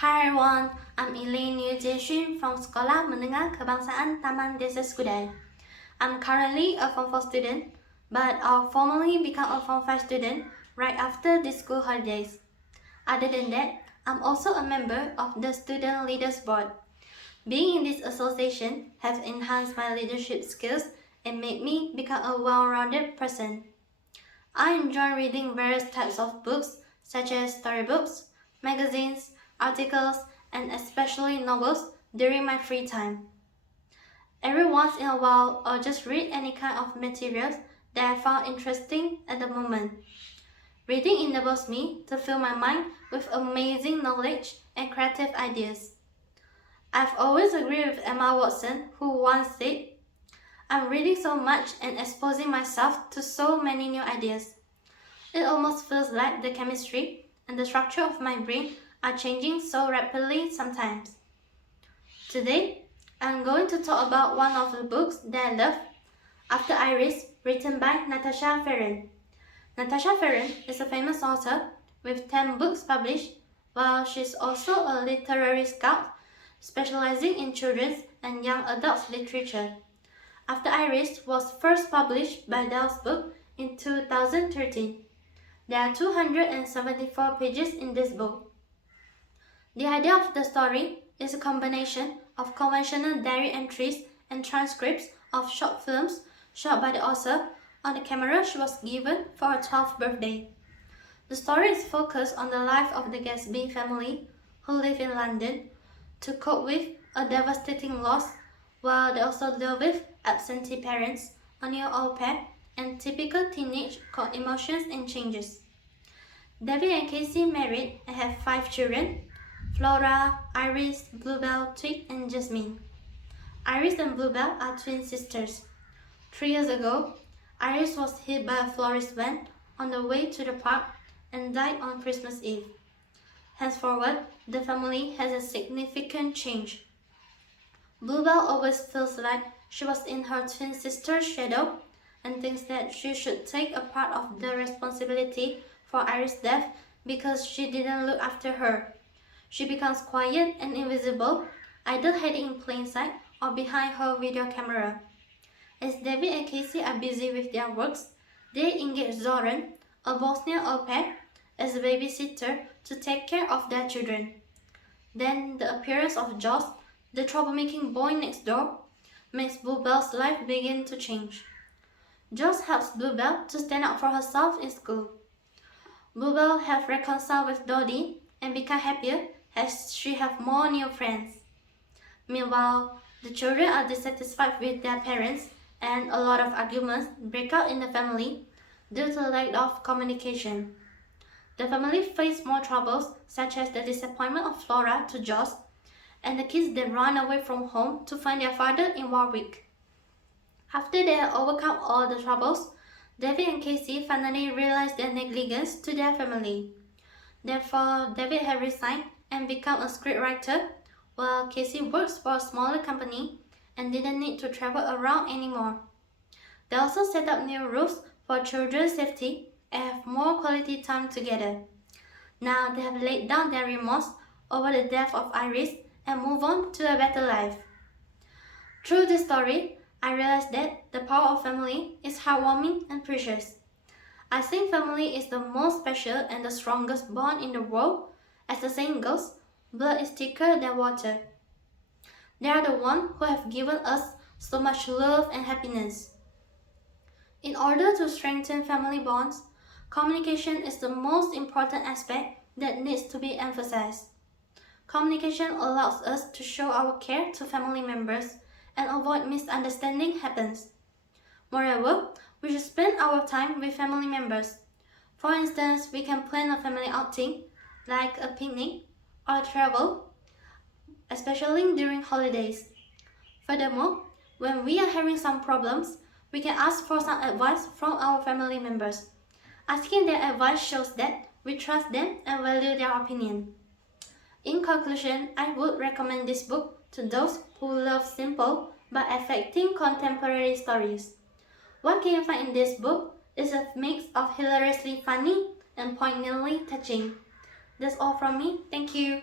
Hi everyone, I'm Elaine New Jie Xun from Sekolah Menengah Kebangsaan Taman Desa Skudai. I'm currently a Form 4 student, but I'll formally become a Form 5 student right after the school holidays. Other than that, I'm also a member of the Student Leaders Board. Being in this association has enhanced my leadership skills and made me become a well-rounded person. I enjoy reading various types of books such as storybooks, magazines, articles, and especially novels during my free time. Every once in a while, I'll just read any kind of materials that I found interesting at the moment. Reading enables me to fill my mind with amazing knowledge and creative ideas. I've always agreed with Emma Watson, who once said, "I'm reading so much and exposing myself to so many new ideas. It almost feels like the chemistry and the structure of my brain are changing so rapidly sometimes." Today, I'm going to talk about one of the books that I love, After Iris, written by Natasha Farrant. Natasha Farrant is a famous author with 10 books published, while she's also a literary scout specializing in children's and young adults literature. After Iris was first published by Dell's Book in 2013. There are 274 pages in this book. The idea of the story is a combination of conventional diary entries and transcripts of short films shot by the author on the camera she was given for her 12th birthday. The story is focused on the life of the Gatsby family who live in London to cope with a devastating loss, while they also deal with absentee parents, a new au pair, and typical teenage emotions and changes. David and Casey married and have 5 children: Flora, Iris, Bluebell, Twig, and Jasmine. Iris and Bluebell are twin sisters. 3 years ago, Iris was hit by a florist van on the way to the park and died on Christmas Eve. Henceforward, the family has a significant change. Bluebell always feels like she was in her twin sister's shadow and thinks that she should take a part of the responsibility for Iris' death because she didn't look after her. She becomes quiet and invisible, either hiding in plain sight or behind her video camera. As David and Casey are busy with their works, they engage Zoran, a Bosnian au pair, as a babysitter to take care of their children. Then the appearance of Josh, the troublemaking boy next door, makes Bluebell's life begin to change. Josh helps Bluebell to stand up for herself in school. Bluebell have reconciled with Dodie and become happier as she have more new friends. Meanwhile, the children are dissatisfied with their parents and a lot of arguments break out in the family due to lack of communication. The family face more troubles such as the disappointment of Flora to Josh and the kids that run away from home to find their father in Warwick. After they have overcome all the troubles, David and Casey finally realize their negligence to their family. Therefore, David had resigned and become a scriptwriter, while Casey works for a smaller company and didn't need to travel around anymore. They also set up new rules for children's safety and have more quality time together. Now they have laid down their remorse over the death of Iris and move on to a better life. Through this story, I realized that the power of family is heartwarming and precious. I think family is the most special and the strongest bond in the world. As the saying goes, blood is thicker than water. They are the ones who have given us so much love and happiness. In order to strengthen family bonds, communication is the most important aspect that needs to be emphasized. Communication allows us to show our care to family members and avoid misunderstanding happens. Moreover, we should spend our time with family members. For instance, we can plan a family outing, like a picnic or travel, especially during holidays. Furthermore, when we are having some problems, we can ask for some advice from our family members. Asking their advice shows that we trust them and value their opinion. In conclusion, I would recommend this book to those who love simple but affecting contemporary stories. What can you find in this book is a mix of hilariously funny and poignantly touching. That's all from me. Thank you.